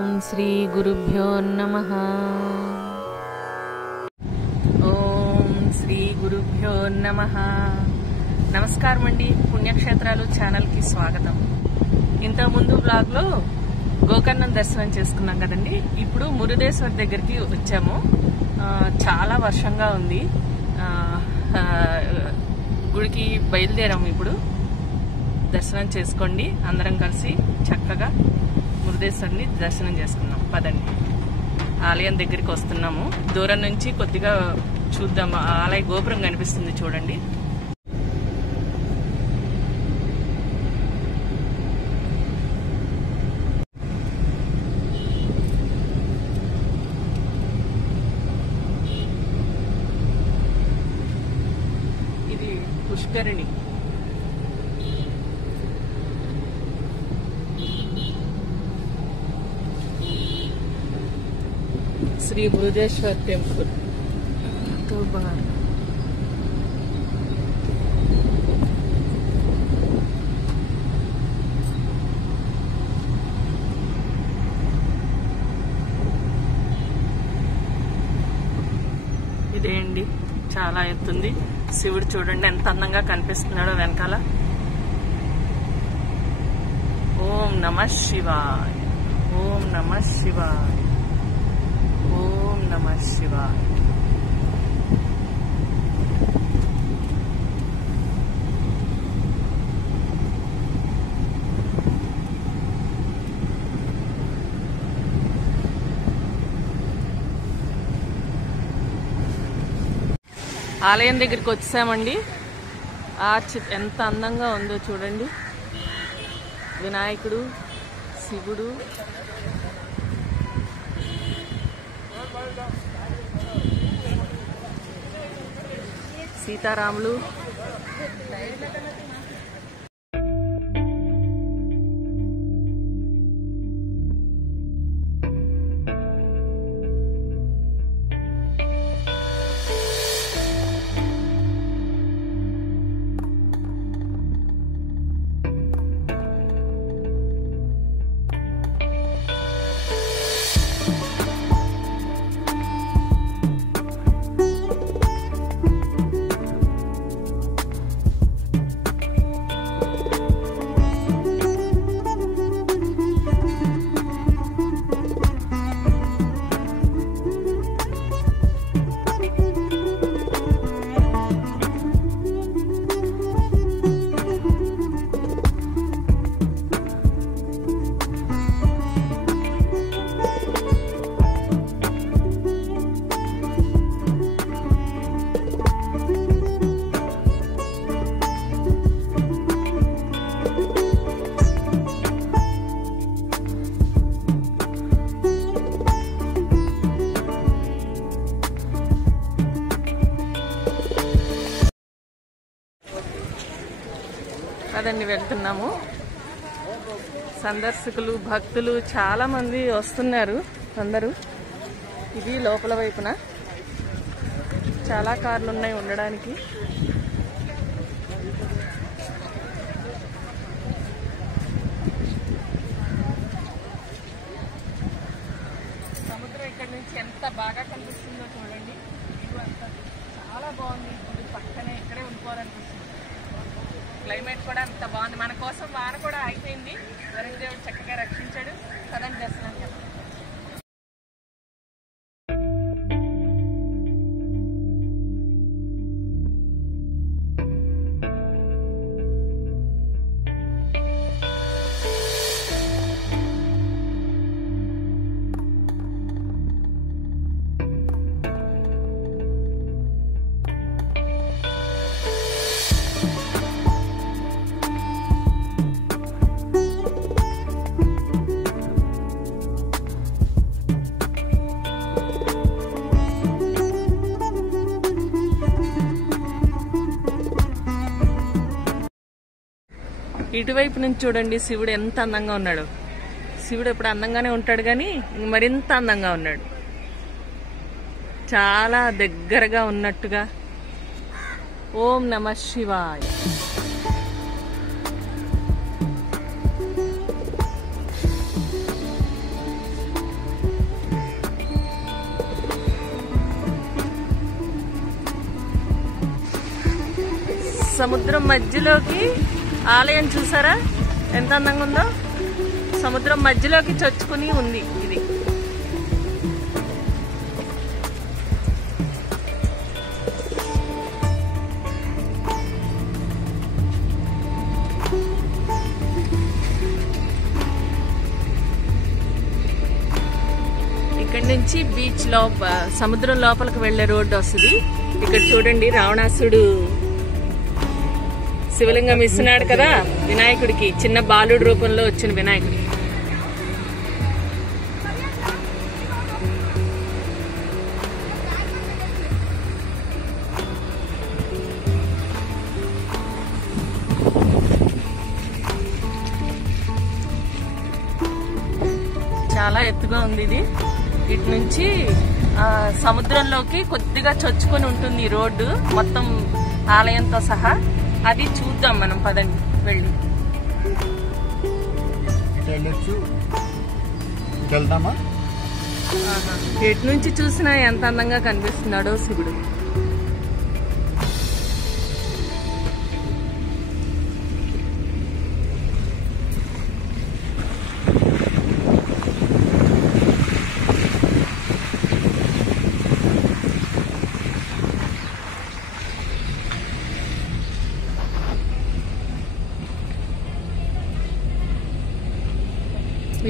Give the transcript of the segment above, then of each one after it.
ఓం శ్రీ గురుభ్యో నమః. ఓం శ్రీ గురుభ్యో నమః. నమస్కారం అండి. పుణ్యక్షేత్రాలు ఛానల్కి స్వాగతం. ఇంతకుముందు బ్లాగ్లో గోకర్ణం దర్శనం చేసుకున్నాం కదండి. ఇప్పుడు మురుదేశ్వర్ దగ్గరికి వచ్చాము. చాలా వర్షంగా ఉంది. గుడికి బయలుదేరాము. ఇప్పుడు దర్శనం చేసుకోండి. అందరం కలిసి చక్కగా మురుదేశ్వరిని దర్శనం చేసుకున్నాం. పదండి, ఆలయం దగ్గరికి వస్తున్నాము. దూరం నుంచి కొద్దిగా చూద్దాం. ఆలయ గోపురం కనిపిస్తుంది చూడండి. ఇది పుష్కరిణి. శ్రీ మురుదేశ్వర్ టెంపుల్. ఇదే అండి, చాలా ఎత్తుంది. శివుడు చూడండి ఎంత అందంగా కనిపిస్తున్నాడో వెనకాల. ఓం నమః శివాయ, ఓం నమః శివాయ, ఓం నమః శివాయ. ఆలయం దగ్గరికి వచ్చామండి. ఆర్చ్ ఎంత అందంగా ఉందో చూడండి. వినాయకుడు, శివుడు, సీతారాములు. అదండి, వెళ్తున్నాము. సందర్శకులు, భక్తులు చాలా మంది వస్తున్నారు. అందరూ ఇది లోపల వైపున చాలా కార్లు ఉన్నాయి ఉండడానికి. సముద్రం ఇక్కడ నుంచి ఎంత బాగా కనిపిస్తుందో చూడండి. ఇది అంతా చాలా బాగుంది. ఇది పక్కనే ఇక్కడే ఉండిపోవాలనిపిస్తుంది. క్లైమేట్ కూడా అంత బాగుంది. మన కోసం వాన కూడా అయిపోయింది. వరుణ్ దేవుడు చక్కగా రక్షించాడు. సదన్ దర్శనం చెప్పండి. ఇటువైపు నుంచి చూడండి, శివుడు ఎంత అందంగా ఉన్నాడు. శివుడు ఎప్పుడు అందంగానే ఉంటాడు, కానీ మరింత అందంగా ఉన్నాడు. చాలా దగ్గరగా ఉన్నట్టుగా. ఓం నమః శివాయ. సముద్రం మధ్యలోకి ఆలయం చూసారా ఎంత అందంగా ఉందో. సముద్రం మధ్యలోకి చొచ్చుకుని ఉంది ఇది. ఇక్కడ నుంచి బీచ్ సముద్రం లోపలికి వెళ్లే రోడ్డు వస్తుంది. ఇక్కడ చూడండి రావణాసుడు శివలింగం ఇస్తున్నాడు కదా వినాయకుడికి, చిన్న బాలుడు రూపంలో వచ్చిన వినాయకుడికి. చాలా ఎత్తుగా ఉంది ఇది. ఇటు నుంచి సముద్రంలోకి కొద్దిగా చొచ్చుకొని ఉంటుంది ఈ రోడ్డు మొత్తం ఆలయంతో సహా. అది చూద్దాం మనం, పదండి వెళ్ళి. ఎటు నుంచి చూసినా ఎంత అందంగా కనిపిస్తున్నాడో శివుడు.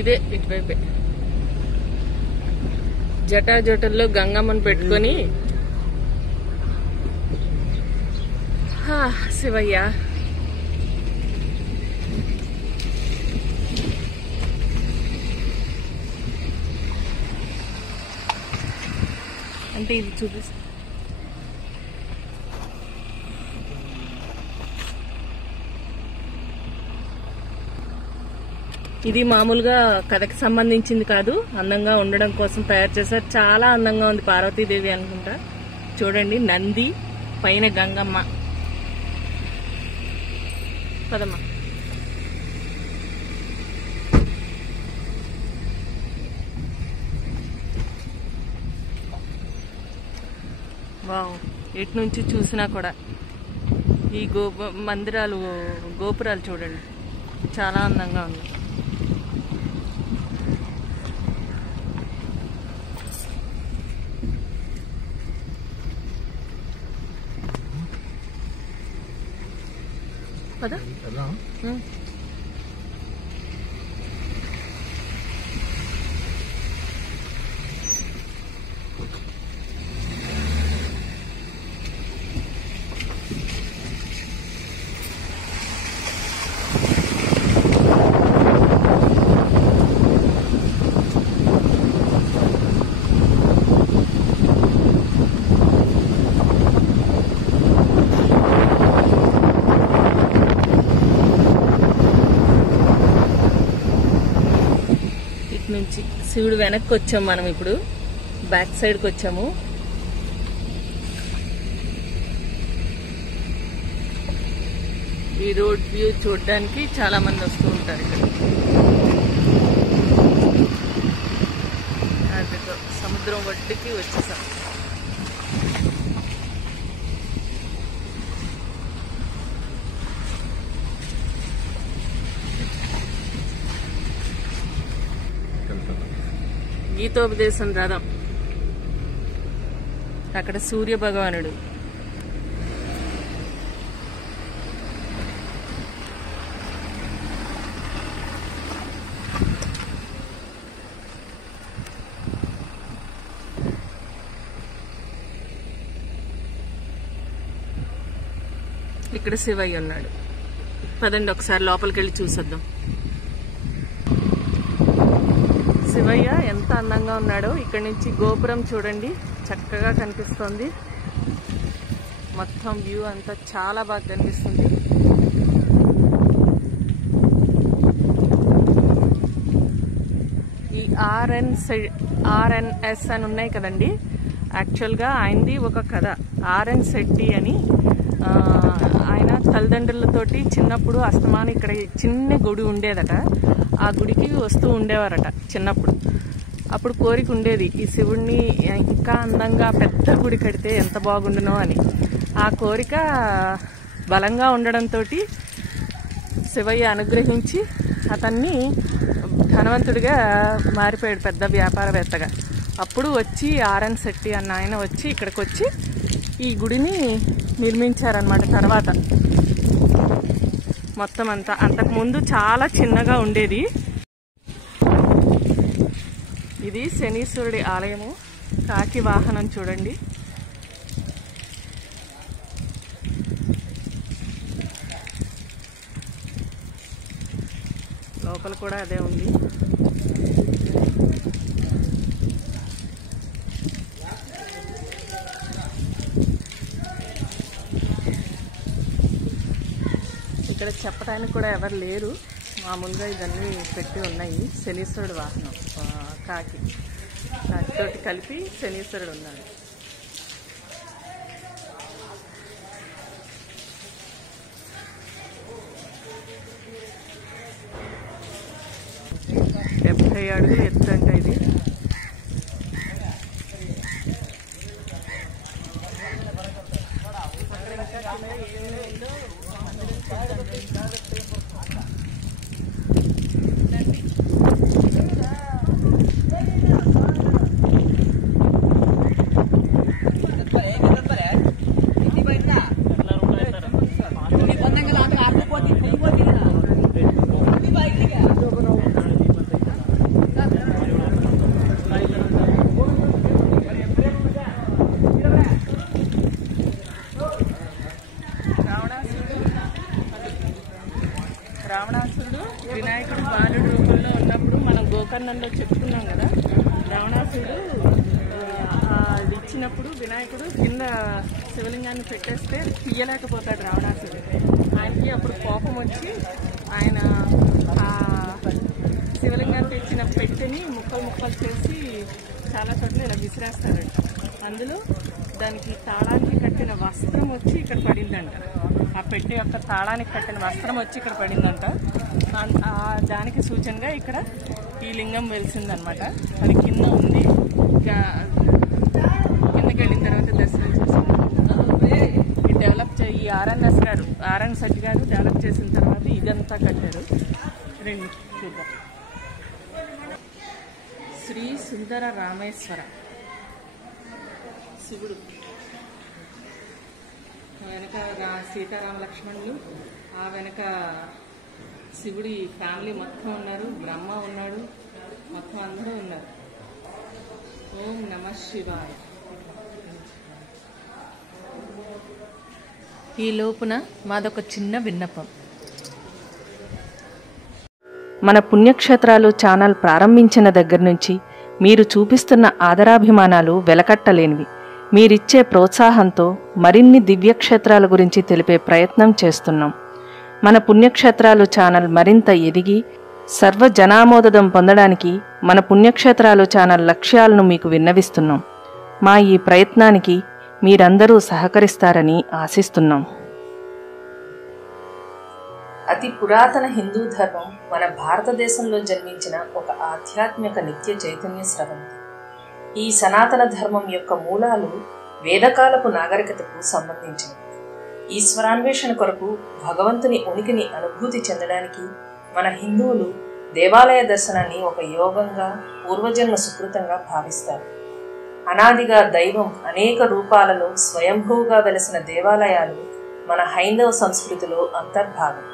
ఇదే ఇటువైపే జటాజటల్లో గంగమ్మను పెట్టుకొని శివయ్య. అంటే ఇది చూపిస్తా. ఇది మామూలుగా కథకి సంబంధించింది కాదు, అందంగా ఉండడం కోసం తయారు చేశారు. చాలా అందంగా ఉంది. పార్వతీదేవి అనుకుంటా. చూడండి నంది పైన గంగమ్మ. పదమ్మా. వావ్, ఎటు నుంచి చూసినా కూడా ఈ గోపురాలు చూడండి, చాలా అందంగా ఉంది. పద. నుంచి శివుడు వెనక్కి వచ్చాము మనం. ఇప్పుడు బ్యాక్ సైడ్కి వచ్చాము. ఈ రోడ్ వ్యూ చూడడానికి చాలా మంది వస్తూ ఉంటారు ఇక్కడ. అదిగో సముద్రం ఒడ్డుకి వచ్చేసాం. గీతోపదేశం రథం, అక్కడ సూర్య భగవానుడు. ఇక్కడ శివయ్య ఉన్నాడు. పదండి ఒకసారి లోపలికి వెళ్ళి చూసొద్దాం. శివయ్య ఎంత అందంగా ఉన్నాడో. ఇక్కడ నుంచి గోపురం చూడండి, చక్కగా కనిపిస్తుంది. మొత్తం వ్యూ అంతా చాలా బాగా కనిపిస్తుంది. ఈ ఆర్ఎన్ఎస్ అని ఉన్నాయి కదండి, యాక్చువల్గా ఆయనది ఒక కథ. ఆర్ఎన్ శెట్టి అని ఆయన తల్లిదండ్రులతోటి చిన్నప్పుడు అస్తమానం ఇక్కడ చిన్న గుడి ఉండేదట. ఆ గుడికి వస్తూ ఉండేవారట చిన్నప్పుడు. అప్పుడు కోరిక ఉండేది, ఈ శివుడిని ఇంకా అందంగా పెద్ద గుడి కడితే ఎంత బాగుండునో అని. ఆ కోరిక బలంగా ఉండడంతో శివయ్య అనుగ్రహించి అతన్ని ధనవంతుడిగా మారిపోయాడు, పెద్ద వ్యాపారవేత్తగా. అప్పుడు వచ్చి ఆర్ఎన్ శెట్టి అన్న ఆయన వచ్చి ఇక్కడికి వచ్చి ఈ గుడిని నిర్మించారనమాట. తర్వాత మొత్తం అంతా అంతకుముందు చాలా చిన్నగా ఉండేది. ఇది శనీశ్వరుడి ఆలయము. కాకి వాహనం చూడండి. లోపల కూడా అదే ఉంది. ఇక్కడ చెప్పడానికి కూడా ఎవరు లేరు. మామూలుగా ఇవన్నీ పెట్టి ఉన్నాయి. శనీశ్వరుడు వాహనం, కాకితోటి కలిపి శనీశ్వరుడు ఉన్నాడు. డెబ్బై అడుగులు ఎత్తు అంట ఇది. రావణాసురుడు వినాయకుడు బాలుడు రూపంలో ఉన్నప్పుడు మనం గోకర్ణంలో చెప్పుకున్నాం కదా. రావణాసురుడు అది ఇచ్చినప్పుడు వినాయకుడు కింద శివలింగాన్ని పెట్టేస్తే తీయలేకపోతాడు రావణాసురుడు. ఆయనకి అప్పుడు కోపం వచ్చి ఆయన శివలింగానికి ఇచ్చిన పెట్టెని ముక్కలు ముక్కలు చేసి చాలా చోట్ల ఇలా విసిరేస్తారంట. అందులో దానికి తాళానికి కట్టిన వస్త్రం వచ్చి ఇక్కడ పడిందంట. ఆ పెట్టె యొక్క తాళానికి కట్టిన వస్త్రం వచ్చి ఇక్కడ పడిందంట. దానికి సూచనగా ఇక్కడ ఈ లింగం వెలిసిందనమాట. అది కింద ఉంది. కిందకి వెళ్ళిన తర్వాత దర్శనం చేసుకున్నాం. ఇది డెవలప్ ఈ ఆర్ఎన్ శెట్టి గారు డెవలప్ చేసిన తర్వాత ఇదంతా కట్టారు. రెండు చూద్దాం. శ్రీ సుందర రామేశ్వర శివుడు వెనక సీతారామ లక్ష్మణులు, ఆ వెనక శివుడి ఫ్యామిలీ మొత్తం ఉన్నారు. బ్రహ్మ ఉన్నాడు, మొత్తం అందరూ ఉన్నారు. ఓం నమః శివాయ. ఈ లోపున మాదొక చిన్న విన్నపం. మన పుణ్యక్షేత్రాలు ఛానల్ ప్రారంభించిన దగ్గర నుంచి మీరు చూపిస్తున్న ఆదరాభిమానాలు వెలకట్టలేనివి. మీరిచ్చే ప్రోత్సాహంతో మరిన్ని దివ్యక్షేత్రాల గురించి తెలిపే ప్రయత్నం చేస్తున్నాం. మన పుణ్యక్షేత్రాలు ఛానల్ మరింత ఎదిగి సర్వజనామోదం పొందడానికి మన పుణ్యక్షేత్రాలు ఛానల్ లక్ష్యాలను మీకు విన్నవిస్తున్నాం. మా ఈ ప్రయత్నానికి మీరందరూ సహకరిస్తారని ఆశిస్తున్నాం. అతి పురాతన హిందూ ధర్మం మన భారతదేశంలో జన్మించిన ఒక ఆధ్యాత్మిక నిత్య చైతన్య స్రవంతి. ఈ సనాతన ధర్మం యొక్క మూలాలు వేదకాలపు నాగరికతకు సంబంధించినవి. ఈశ్వరాన్వేషణ కొరకు భగవంతుని ఉనికిని అనుభూతి చెందడానికి మన హిందువులు దేవాలయ దర్శనాన్ని ఒక యోగంగా, పూర్వజన్మ సుకృతంగా భావిస్తారు. అనాదిగా దైవం అనేక రూపాలలో స్వయంభూగా వెలసిన దేవాలయాలు మన హైందవ సంస్కృతిలో అంతర్భాగం.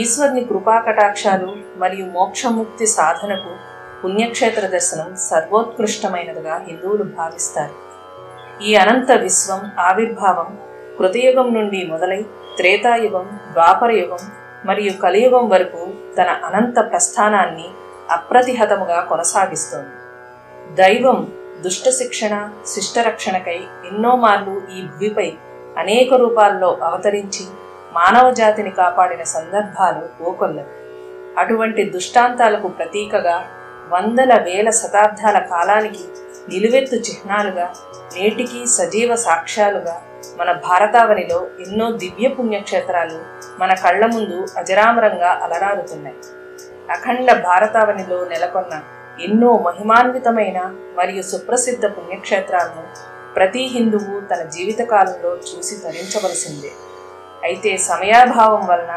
ఈశ్వరుని కృపాకటాక్షాలు మరియు మోక్షముక్తి సాధనకు పుణ్యక్షేత్ర దర్శనం సర్వోత్కృష్టమైనదిగా హిందువులు భావిస్తారు. ఈ అనంత విశ్వం ఆవిర్భావం కృతయుగం నుండి మొదలై త్రేతాయుగం, ద్వాపరయుగం మరియు కలియుగం వరకు తన అనంత ప్రస్థానాన్ని అప్రతిహతముగా కొనసాగిస్తోంది. దైవం దుష్ట శిక్షణ, శిష్టరక్షణకై ఎన్నో మార్లు ఈ భూమిపై అనేక రూపాల్లో అవతరించి మానవ జాతిని కాపాడిన సందర్భాలు ఓకొల్లవి. అటువంటి దుష్టాంతాలకు ప్రతీకగా వందల వేల శతాబ్దాల కాలానికి నిలువెత్తు చిహ్నాలుగా, నేటికి సజీవ సాక్ష్యాలుగా మన భారతావనిలో ఎన్నో దివ్య పుణ్యక్షేత్రాలు మన కళ్ల ముందు అజరామరంగా అలరారుతున్నాయి. అఖండ భారతావనిలో నెలకొన్న ఎన్నో మహిమాన్వితమైన మరియు సుప్రసిద్ధ పుణ్యక్షేత్రాలను ప్రతి హిందువు తన జీవితకాలంలో చూసి తరించవలసిందే. అయితే సమయాభావం వలన,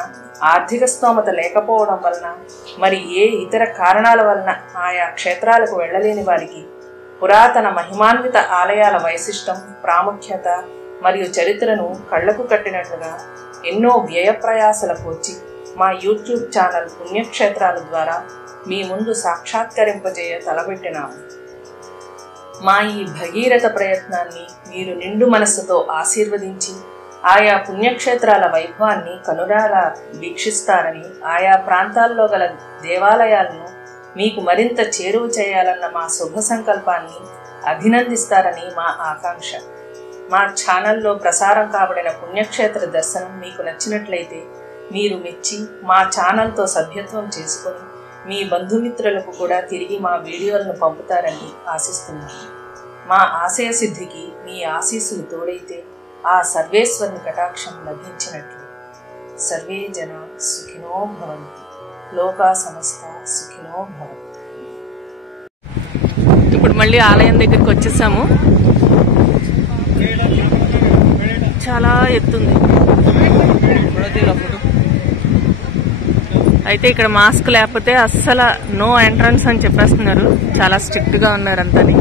ఆర్థిక స్తోమత లేకపోవడం వలన, మరి ఏ ఇతర కారణాల వలన ఆయా క్షేత్రాలకు వెళ్ళలేని వారికి పురాతన మహిమాన్విత ఆలయాల వైశిష్టం, ప్రాముఖ్యత మరియు చరిత్రను కళ్లకు కట్టినట్లుగా ఎన్నో వ్యయప్రయాసల కోర్చి మా యూట్యూబ్ ఛానల్ పుణ్యక్షేత్రాల ద్వారా మీ ముందు సాక్షాత్కరింపజేయ తలపెట్టినాము. మా ఈ భగీరథ ప్రయత్నాన్ని మీరు నిండు మనస్సుతో ఆశీర్వదించి ఆయా పుణ్యక్షేత్రాల వైభవాన్ని కనురాలా వీక్షిస్తారని, ఆయా ప్రాంతాల్లో గల దేవాలయాలను మీకు మరింత చేరువ చేయాలన్న మా శుభ సంకల్పాన్ని అభినందిస్తారని మా ఆకాంక్ష. మా ఛానల్లో ప్రసారం కాబడిన పుణ్యక్షేత్ర దర్శనం మీకు నచ్చినట్లయితే మీరు మెచ్చి మా ఛానల్తో సభ్యత్వం చేసుకొని మీ బంధుమిత్రులకు కూడా తిరిగి మా వీడియోలను పంపుతారని ఆశిస్తున్నాను. మా ఆశయ సిద్ధికి మీ ఆశీస్సులు తోడైతే ఆ సర్వేశ్వరుని కటాక్షం లభించినట్లు. సర్వే జన సుఖినో భవంతు, లోకా సమస్త సుఖినో భవంతు. ఇప్పుడు మళ్ళీ ఆలయం దగ్గరికి వచ్చేసాము. చాలా ఎత్తుంది. అయితే ఇక్కడ మాస్క్ లేకపోతే అస్సలు నో ఎంట్రన్స్ అని చెప్పేస్తున్నారు. చాలా స్ట్రిక్ట్ గా ఉన్నారు అంతని.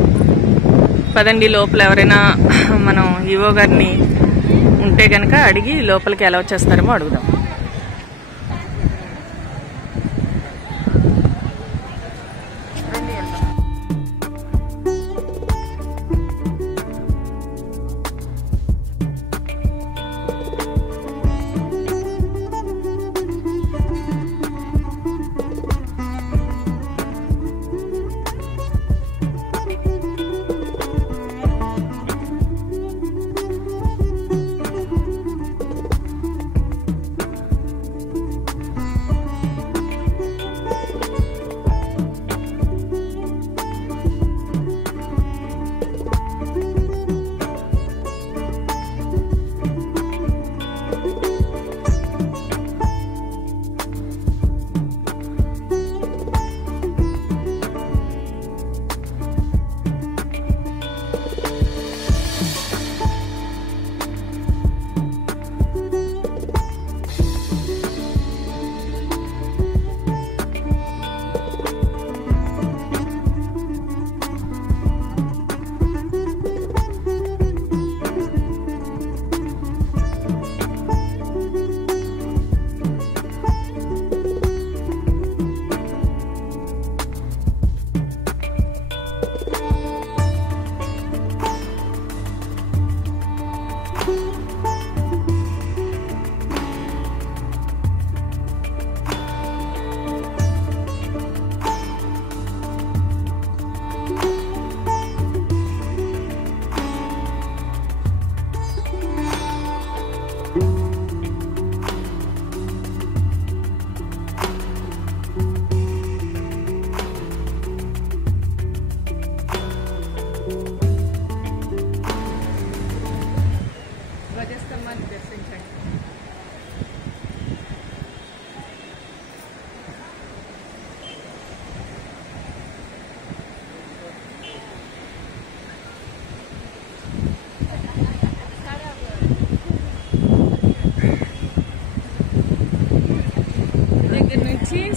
పదండి, లోపల ఎవరైనా మనం ఈవో గారిని ఉంటే గనక అడిగి లోపలికి ఎలా వచ్చేస్తారేమో అడుగుదాం.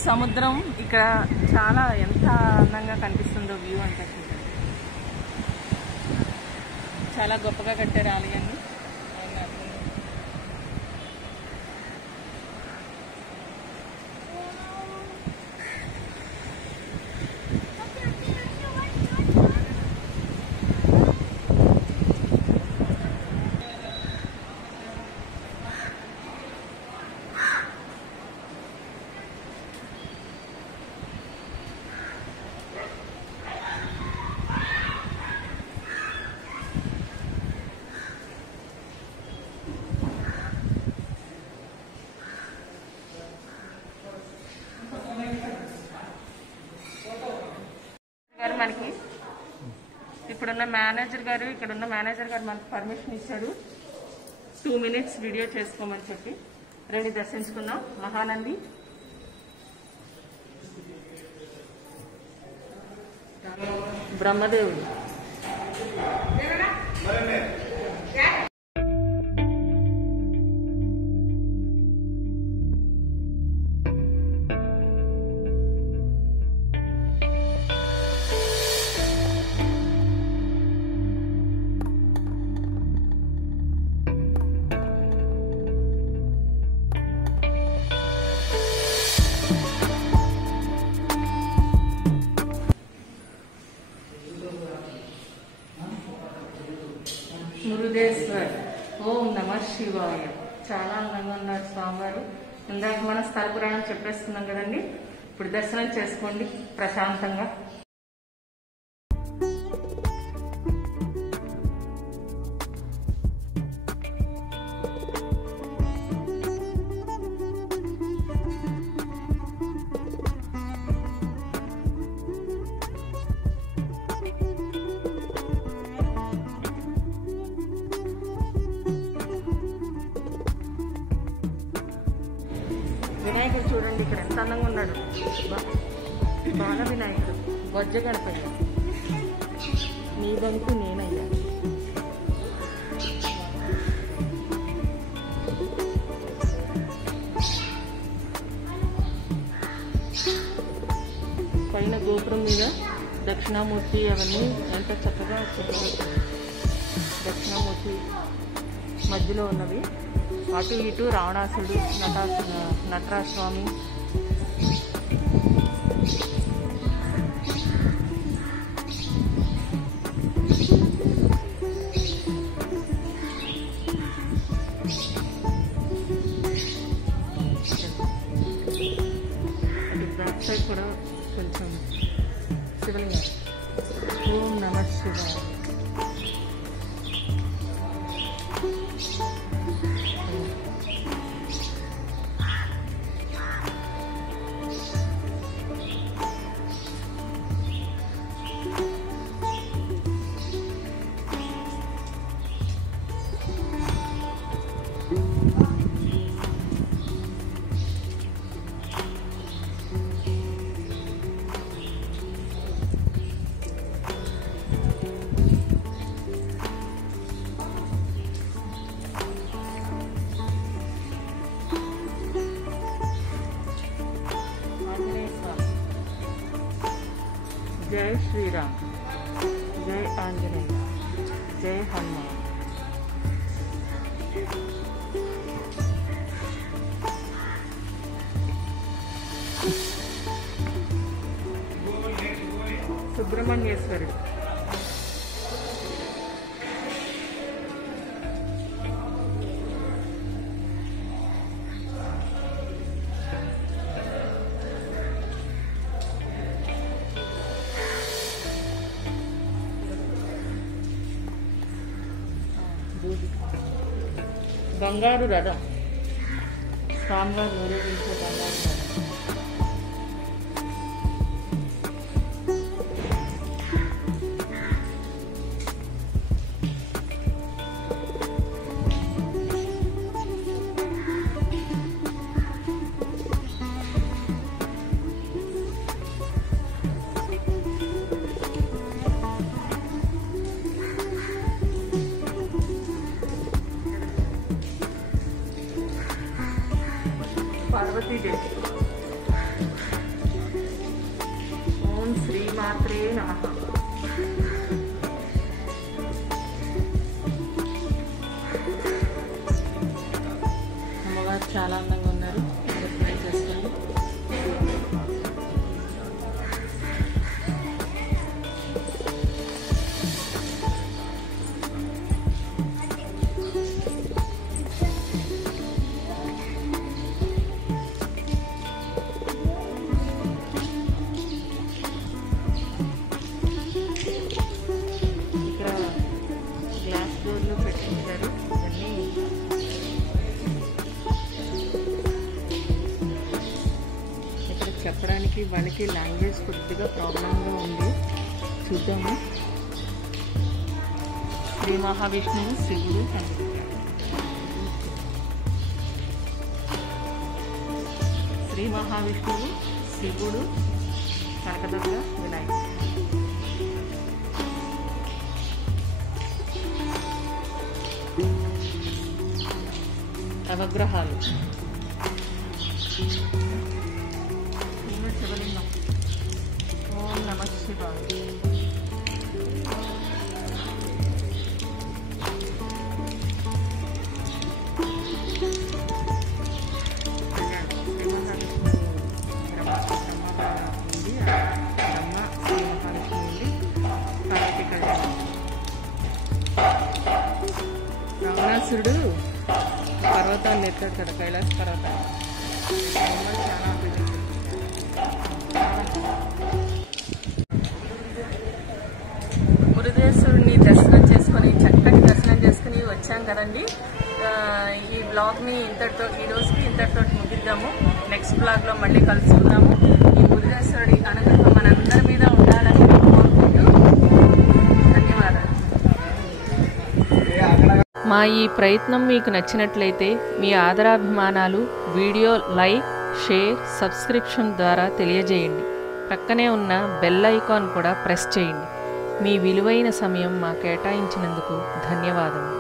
సముద్రం ఇక్కడ చాలా ఎంత అందంగా కనిపిస్తుందో వ్యూ అంటే చాలా గొప్పగా కట్టారు ఆలయాన్ని. మనకి ఇప్పుడున్న మేనేజర్ గారు మనకు పర్మిషన్ ఇచ్చారు 2 minutes వీడియో చేసుకోమని చెప్పి. రండి దర్శించుకుందాం మహానంది. బ్రహ్మదేవుడు. మురుదేశ్వర్ ఓం నమః శివాయ. చాలా అందంగా ఉన్నారు స్వామివారు. ఇందాక మనం స్థల పురాణం చెప్పేస్తున్నాం కదండి. ఇప్పుడు దర్శనం చేసుకోండి ప్రశాంతంగా. వినాయకుడు చూడండి ఇక్కడ ఎంత అందంగా ఉన్నాడు. బాల వినాయకుడు బొజ్జ గణపతి. నీ బంకు నేనయ్యా. పైన గోపురం మీద దక్షిణామూర్తి అవన్నీ ఎంత చక్కగా చెప్పవచ్చు. దక్షిణామూర్తి మధ్యలో ఉన్నవి, అటు ఇటు రావణాసుడు, నటరాజ స్వామి. అటు బ్యాక్ సైడ్ కూడా కొంచెం శివలింగం. ఓం నమః శివాయ. जय श्री राम, जय आंजनेय, जय हनुमान. సుబ్రహ్మణ్యేశ్వరుడు. బంగారు రథం, స్వామివారు ఊరేగించే బంగారు రథం. పార్వతీదేవి. ఓం శ్రీమాత్రే నమః. అమ్మవారు చాలా అందంగా ఉన్నారు. దర్శనం చేసుకోండి. పెట్టించారు ఇవన్నీ. ఇక్కడ చెప్పడానికి వాళ్ళకి లాంగ్వేజ్ కొద్దిగా ప్రాబ్లంగా ఉంది. చూద్దాము. శ్రీ మహావిష్ణువు శివుడు కనిపిస్తాడు. శ్రీ మహావిష్ణువు శివుడు కనకదుర్గ వినాయకుడు. నవగ్రహాలు. శివలింగం. ఓం నమః శివాయ. మురుదేశ్వరుడు పర్వతాన్ని ఎత్తాడు కదా, కైలాస పర్వతాన్ని. చాలా మురుదేశ్వరుడిని దర్శనం చేసుకొని, చక్కటి దర్శనం చేసుకుని వచ్చాం కదండి. ఈ బ్లాగ్ని ఈ రోజుకి ఇంతటితో ముగిద్దాము. నెక్స్ట్ బ్లాగ్లో మళ్ళీ కలుసుకుందాము. ఈ మురుదేశ్వరుడి అనుగ్రహం మనందరి మీద ఉండాలని కోరుకుంటూ ధన్యవాదాలు. మా ఈ ప్రయత్నం మీకు నచ్చినట్లయితే మీ ఆదరాభిమానాలు వీడియో లైక్, షేర్, సబ్స్క్రిప్షన్ ద్వారా తెలియజేయండి. పక్కనే ఉన్న బెల్ ఐకాన్ కూడా ప్రెస్ చేయండి. మీ విలువైన సమయం మా కేటాయించినందుకు ధన్యవాదములు.